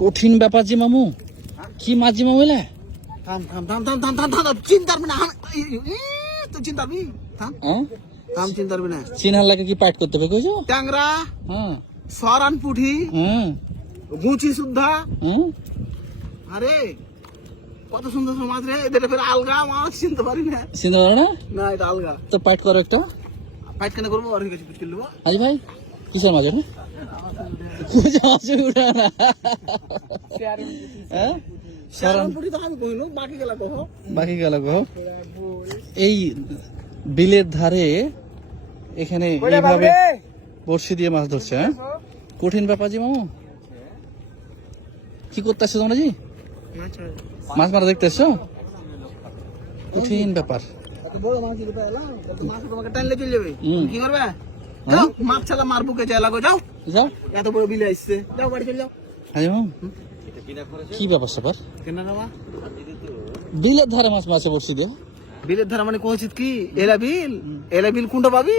কঠিন ব্যাপার যে মামু। কি মাছ যে মামু এলা? থাম থাম থাম থাম থাম থাম থাম চিন্তা করবি না তুই চিন্তা করবি থাম থাম চিন্তা করবি না। চিনার লাগে কি পাঠ করতে হবে কইছো? ট্যাংরা, হ্যাঁ সরান পুঠি, গুচি সুদ্ধা। আরে কত সুন্দর সুন্দর মাছ রে, এদের ফের আলগা মাছ চিনতে পারি না। চিনতে পারো না? না এটা আলগা। তো পাঠ করো একটা। ফাইট কেন করবো? আর কাছে পুচকে নেবো। আজ ভাই কিসের মাছ এটা? অসুবিধা না। হ্যাঁ সরান পুঠি তো আমি কইলো, বাকি গেলা কহ। বাকি গেল গো। এই বিলের ধারে এখানে এইভাবে বড়শি দিয়ে মাছ ধরছে। হ্যাঁ কঠিন ব্যাপার জি মামু। কি করতে আসছো তোমরা জি? মাছ মারা দেখতে এসছো? কঠিন ব্যাপার। এত বড় মাছ দিতে পারলাম, মাছ তোমাকে টানলে চলে যাবে। কি করবে? যাও মাছ ছালা মারবো কে যায় লাগো, যাও যাও। এত বড় বিলে আসছে, যাও বাড়ি চলে যাও। আরে মামু কি ব্যাপার স্যাপার? কেন বাবা? বিলের ধারে মাছ মাছে বড়শি দিয়ে? বিলের ধারা মানে কইছিস কি? এলা বিল কোনটা পাবি?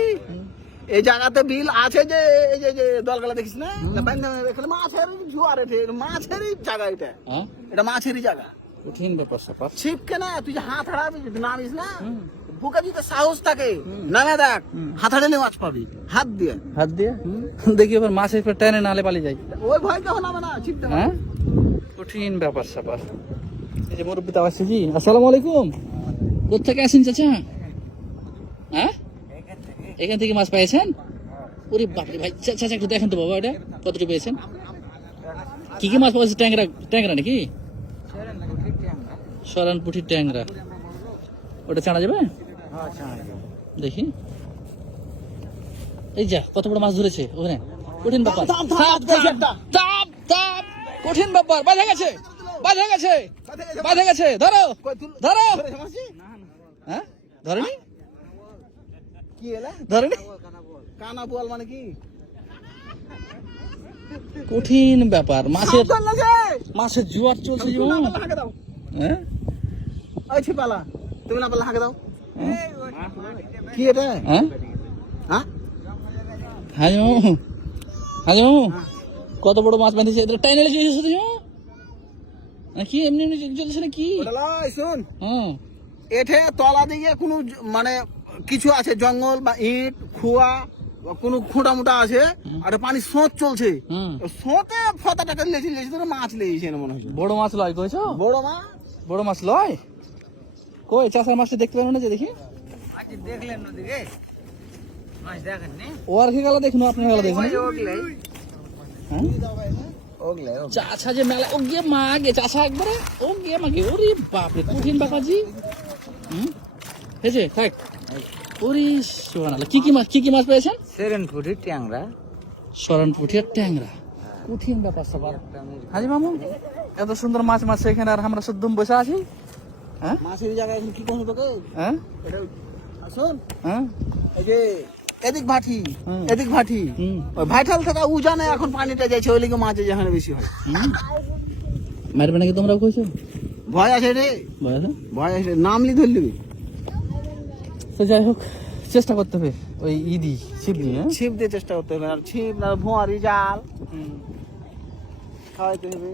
এই জায়গাতে বিল আছে যে এই যে দলগালা দেখিস না? এখানে মাছের জোয়ারে মাছেরই জায়গা এটা। এটা মাছেরই জায়গা। কঠিন ব্যাপার স্যাপার। ছিপকে না তুই যে হাত হারাবি, যদি নামিস না বুকে যদি সাহস থাকে নামে দেখ, হাত হারালে মাছ পাবি। হাত দিয়ে দেখি এবার মাছের পর টেনে নালে পালিয়ে যায়। ওই ভয় কেউ নামে না, ছিপতে। হ্যাঁ কঠিন ব্যাপার স্যাপার। এই যে মুরব্বি তাও আসছে জি। আসসালামু আলাইকুম। কোথেকে আসেন চাচা? হ্যাঁ এখান থেকে মাছ পেয়েছেন? ওরে বাপরে ভাই, চাচা একটু দেখেন তো বাবা এটা কতটুকু পেয়েছেন। কি কি মাছ পাওয়া? ট্যাংরা? ট্যাংরা নাকি? সরান পুঁঠির ট্যাংরা। ওটা ছাড়া যাবে? দেখি। এই যা কত বড় মাছ ধরেছে ওখানে। কঠিন ব্যাপার। কঠিন ব্যাপার। বাঁধা গেছে, বাঁধা গেছে, বাঁধা গেছে। ধরো ধরো। হ্যাঁ ধরেনি? কি এলা ধরেনি? কানা বল মানে কি? কঠিন ব্যাপার। মাছের জোয়ার চলছে। হ্যাঁ ওই ছিপালা তুমি না পারলে হাঁকে দাও। কি এটা? হ্যাঁ হ্যাঁ হাজি মামু, হাজি মামু কত বড় মাছ বাঁধেছে? টাইনে লেগে গেছে কি? এমনি এমনি চলছে না কি? শুন, হ্যাঁ এঠে তলা দিকে কোনো মানে কিছু আছে, জঙ্গল বা ইট খুয়া কোনো খোঁটা মোটা আছে, আর পানি স্রোত চলছে। স্রোতে ফতাটাকে লেগেছে মাছ লেগেছে মনে হচ্ছে। বড় মাছ লয় কইছো? বড় মাছ, বড় মাছ লয় কই? চাষার মাছটা দেখতে পেলো না যে? দেখি দেখলেন নদীকে মাছ দেখেন নি? ও আর কি গেল দেখুন, আপনার গেল দেখুন। চাষা যে মেলা ও গিয়ে মাগে, চাষা একবারে ও গিয়ে মাগে। ওরে বাপরে কঠিন বাপাজি। হয়েছে থাক। ওরে সুবহানাল্লাহ। কি কি মাছ পেয়েছেন? সরান পুঠি ট্যাংরা। সরান পুঠি আর ট্যাংরা। কঠিন ব্যাপার সবার। হাজি মামু এত সুন্দর মাছ মাছ এখানে, আর আমরা শুদ্ধ বসে আছি। হ্যাঁ মাছের জায়গায় কি করবো তোকে? হ্যাঁ আসুন, হ্যাঁ এই যে এদিক ভাটি এদিক ভাটি, ওই ভাইটাল থেকে উজানে এখন পানিটা যাইছে, ওই লিগে মাছ যেখানে বেশি হয়। মারবে নাকি তোমরা কইছো? ভয় আছে রে, ভয় আছে, নামলি ধরলি। তো যাই হোক চেষ্টা করতে হবে ওই ইদি ছিপ দিয়ে। ছিপ দিয়ে চেষ্টা করতে হবে, আর ছিপ না ভুয়ারি জাল খাওয়াইতে হবে।